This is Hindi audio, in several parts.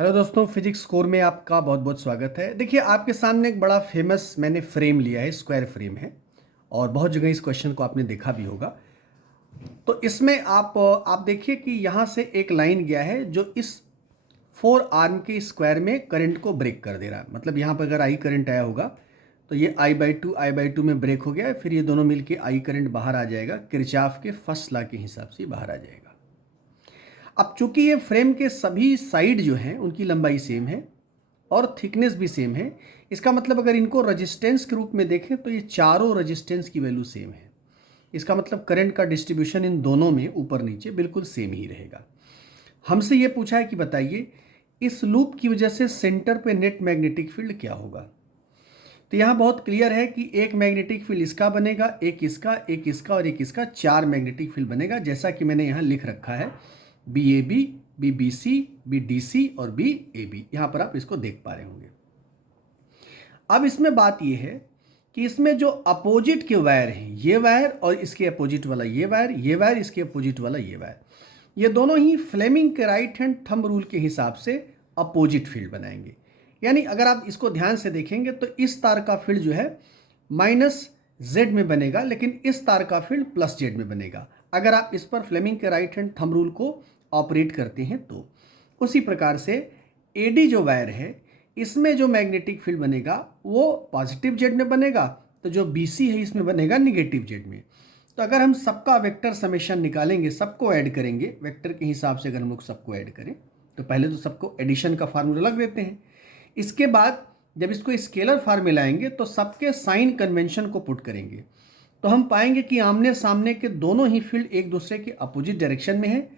हेलो दोस्तों, फिजिक्स कोर में आपका बहुत बहुत स्वागत है। देखिए, आपके सामने एक बड़ा फेमस मैंने फ्रेम लिया है, स्क्वायर फ्रेम है और बहुत जगह इस क्वेश्चन को आपने देखा भी होगा। तो इसमें आप देखिए कि यहाँ से एक लाइन गया है जो इस 4 आर्म के स्क्वायर में करंट को ब्रेक कर दे रहा है। मतलब यहाँ पर अगर आई करंट आया होगा तो ये I/2 में ब्रेक हो गया, फिर ये दोनों मिलके आई करंट बाहर आ जाएगा, किरचॉफ के फर्स्ट लॉ के हिसाब से बाहर आ जाएगा। अब चूंकि ये फ्रेम के सभी साइड जो हैं उनकी लंबाई सेम है और थिकनेस भी सेम है, इसका मतलब अगर इनको रेजिस्टेंस के रूप में देखें तो ये चारों रेजिस्टेंस की वैल्यू सेम है। इसका मतलब करंट का डिस्ट्रीब्यूशन इन दोनों में ऊपर नीचे बिल्कुल सेम ही रहेगा। हमसे ये पूछा है कि बताइए इस लूप की वजह से सेंटर पे नेट मैग्नेटिक फील्ड क्या होगा। तो यहाँ बहुत क्लियर है कि एक मैग्नेटिक फील्ड इसका बनेगा, एक इसका और एक इसका, 4 मैग्नेटिक फील्ड बनेगा, जैसा कि मैंने यहाँ लिख रखा है BAB, BBC, BDC और BAB। यहाँ पर आप इसको देख पा रहे होंगे। अब इसमें बात यह है कि इसमें जो अपोजिट के वायर हैं, ये वायर और इसके अपोजिट वाला ये वायर इसके अपोजिट वाला ये वायर, ये दोनों ही फ्लेमिंग के राइट हैंड थंब रूल के हिसाब से अपोजिट फील्ड बनाएंगे। यानी अगर आप इसको ध्यान से देखेंगे तो इस तार का फील्ड जो है -z में बनेगा, लेकिन इस तार का फील्ड +z में बनेगा अगर आप इस पर फ्लेमिंग के राइट हैंड थंब रूल को ऑपरेट करते हैं तो। उसी प्रकार से AD जो वायर है, इसमें जो मैग्नेटिक फील्ड बनेगा वो पॉजिटिव जेड में बनेगा, तो जो BC है इसमें बनेगा निगेटिव जेड में। तो अगर हम सबका वेक्टर समेशन निकालेंगे, सबको ऐड करेंगे वेक्टर के हिसाब से, अगर हम लोग सबको ऐड करें तो पहले तो सबको एडिशन का फार्मूला लग देते हैं। इसके बाद जब इसको स्केलर फॉर्म में लाएंगे तो सबके साइन कन्वेंशन को पुट करेंगे, तो हम पाएंगे कि आमने सामने के दोनों ही फील्ड एक दूसरे के अपोजिट डायरेक्शन में है।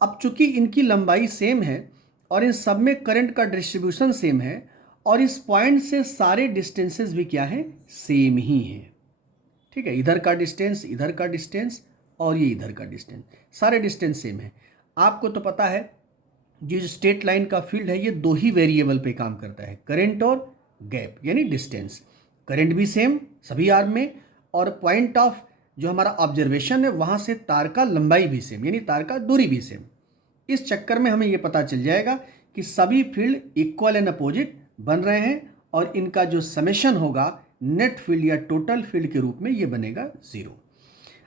अब चूंकि इनकी लंबाई सेम है और इन सब में करंट का डिस्ट्रीब्यूशन सेम है और इस पॉइंट से सारे डिस्टेंसेस भी क्या है, सेम ही है। ठीक है, इधर का डिस्टेंस और ये इधर का डिस्टेंस, सारे डिस्टेंस सेम है। आपको तो पता है जो स्ट्रेट लाइन का फील्ड है ये दो ही वेरिएबल पे काम करता है, करंट और गैप यानी डिस्टेंस। करंट भी सेम सभी आर्म में और पॉइंट ऑफ जो हमारा ऑब्जर्वेशन है वहाँ से तार का लंबाई भी सेम यानी तार का दूरी भी सेम। इस चक्कर में हमें ये पता चल जाएगा कि सभी फील्ड इक्वल एंड अपोजिट बन रहे हैं और इनका जो समेशन होगा नेट फील्ड या टोटल फील्ड के रूप में ये बनेगा 0।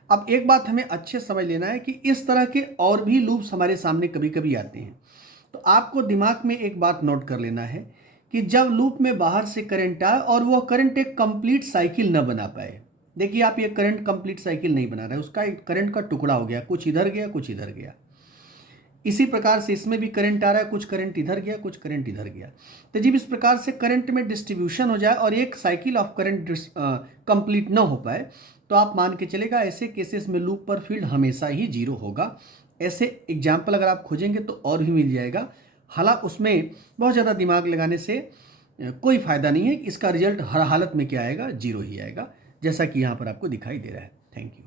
अब एक बात हमें अच्छे समझ लेना है कि इस तरह के और भी लूप्स हमारे सामने कभी कभी आते हैं, तो आपको दिमाग में एक बात नोट कर लेना है कि जब लूप में बाहर से करंट आए और वह करंट एक कंप्लीट साइकिल न बना पाए। देखिए, आप ये करंट कंप्लीट साइकिल नहीं बना रहे, उसका एक करंट का टुकड़ा हो गया, कुछ इधर गया कुछ इधर गया। इसी प्रकार से इसमें भी करंट आ रहा है, कुछ करंट इधर गया कुछ करंट इधर गया। तो जब इस प्रकार से करंट में डिस्ट्रीब्यूशन हो जाए और एक साइकिल ऑफ करंट कंप्लीट ना हो पाए तो आप मान के चलेगा ऐसे केसेस में लूप पर फील्ड हमेशा ही 0 होगा। ऐसे एग्जाम्पल अगर आप खोजेंगे तो और भी मिल जाएगा, हालांकि उसमें बहुत ज़्यादा दिमाग लगाने से कोई फ़ायदा नहीं है। इसका रिजल्ट हर हालत में क्या आएगा, 0 ही आएगा, जैसा कि यहाँ पर आपको दिखाई दे रहा है। Thank you.